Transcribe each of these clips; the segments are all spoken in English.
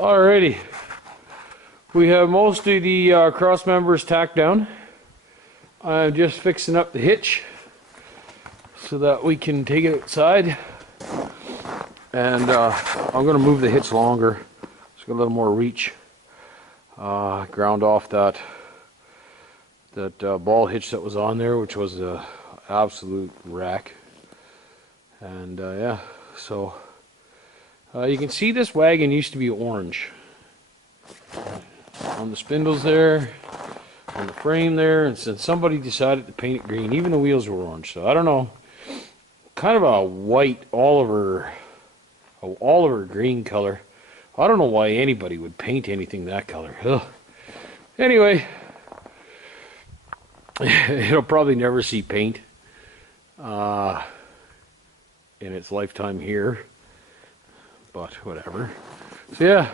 Alrighty, we have most of the cross members tacked down. I'm just fixing up the hitch so that we can take it outside, and I'm going to move the hitch longer. It's got a little more reach. Ground off that ball hitch that was on there, which was a absolute wreck. And yeah, so you can see this wagon used to be orange on the spindles there, on the frame there, and since somebody decided to paint it green, even the wheels were orange. So I don't know, kind of a white Oliver green color. I don't know why anybody would paint anything that color. Ugh. Anyway, it'll probably never see paint in its lifetime here, but whatever. So yeah,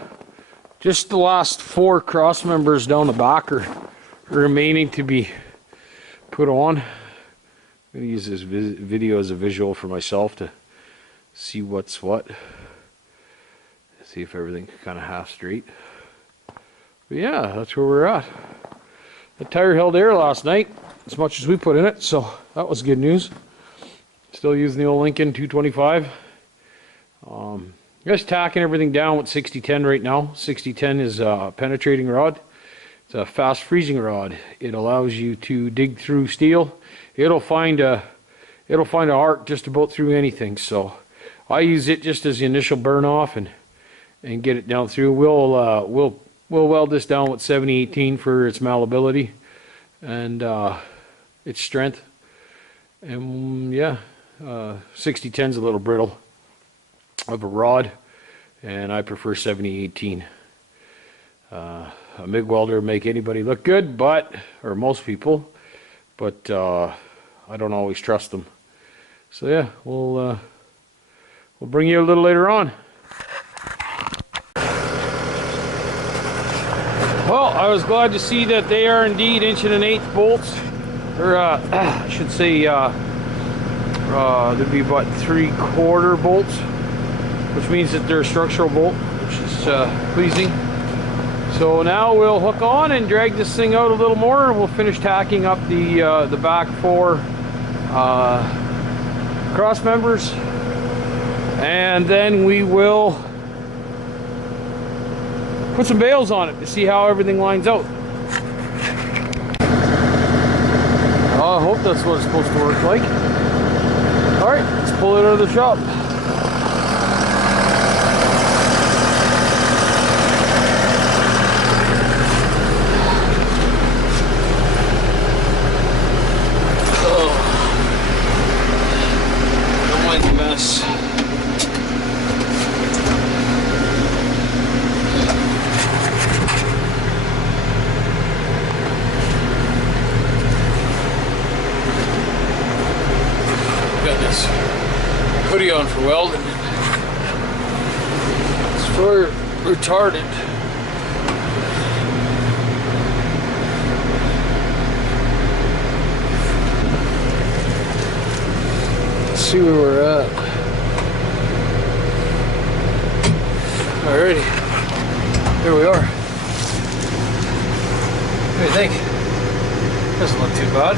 just the last 4 cross members down the back are remaining to be put on. I'm going to use this video as a visual for myself to see what's what. See if everything's kind of half straight. But yeah, that's where we're at. The tire held air last night as much as we put in it, so that was good news. Still using the old Lincoln 225. Just tacking everything down with 6010 right now. 6010 is a penetrating rod. It's a fast freezing rod. It allows you to dig through steel. It'll find a arc just about through anything. So I use it just as the initial burn off and get it down through. We'll weld this down with 7018 for its malleability and its strength. And yeah, 6010 is a little brittle of a rod, and I prefer 7018. A MIG welder make anybody look good, or most people, but I don't always trust them. So yeah, we'll bring you a little later on. Well, I was glad to see that they are indeed 1 1/8" bolts, or I should say there'd be about 3/4 bolts, which means that they're a structural bolt, which is pleasing. So now we'll hook on and drag this thing out a little more, and we'll finish tacking up the back 4 cross members, and then we will put some bales on it to see how everything lines out. I hope that's what it's supposed to work like. Alright, let's pull it out of the shop. Don't mind the mess. Hoodie on for welding. It's for retarded. Let's see where we're at. Alrighty, here we are. What do you think? Doesn't look too bad.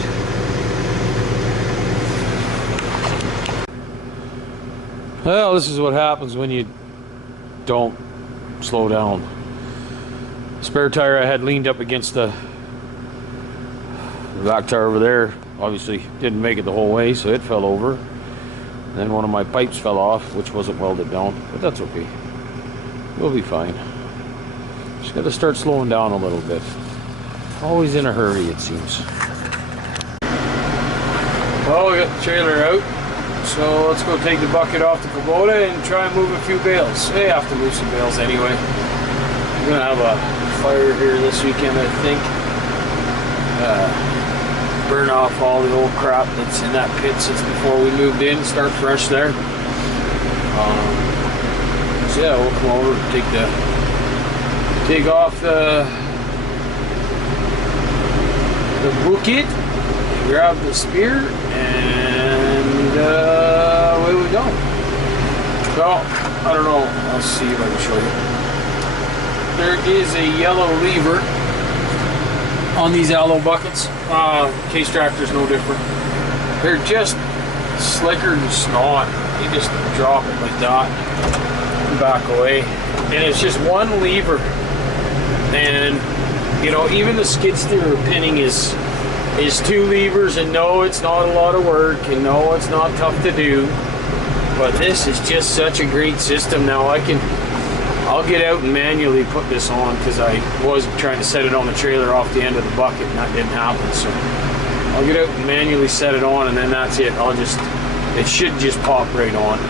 Well, this is what happens when you don't slow down. Spare tire I had leaned up against the back tire over there obviously didn't make it the whole way, so it fell over. And then one of my pipes fell off, which wasn't welded down, but that's okay. We'll be fine. Just got to start slowing down a little bit. Always in a hurry, it seems. Well, we got the trailer out. So let's go take the bucket off the Kubota and try and move a few bales. We have to move some bales anyway. We're going to have a fire here this weekend, I think. Burn off all the old crap that's in that pit since before we moved in. Start fresh there. So yeah, we'll come over and take off the bucket, grab the spear, and away we go. So, I don't know, I'll see if I can show you. there is a yellow lever on these Allo buckets. Case Tractor's no different. They're just slicker than snot. You just drop it like that and back away. And it's just one lever. And you know, even the skid steer pinning is 2 levers, and no, it's not a lot of work, and no, it's not tough to do. But this is just such a great system. Now I'll get out and manually put this on, because I was trying to set it on the trailer off the end of the bucket and that didn't happen. So I'll get out and manually set it on, and then that's it. It should just pop right on.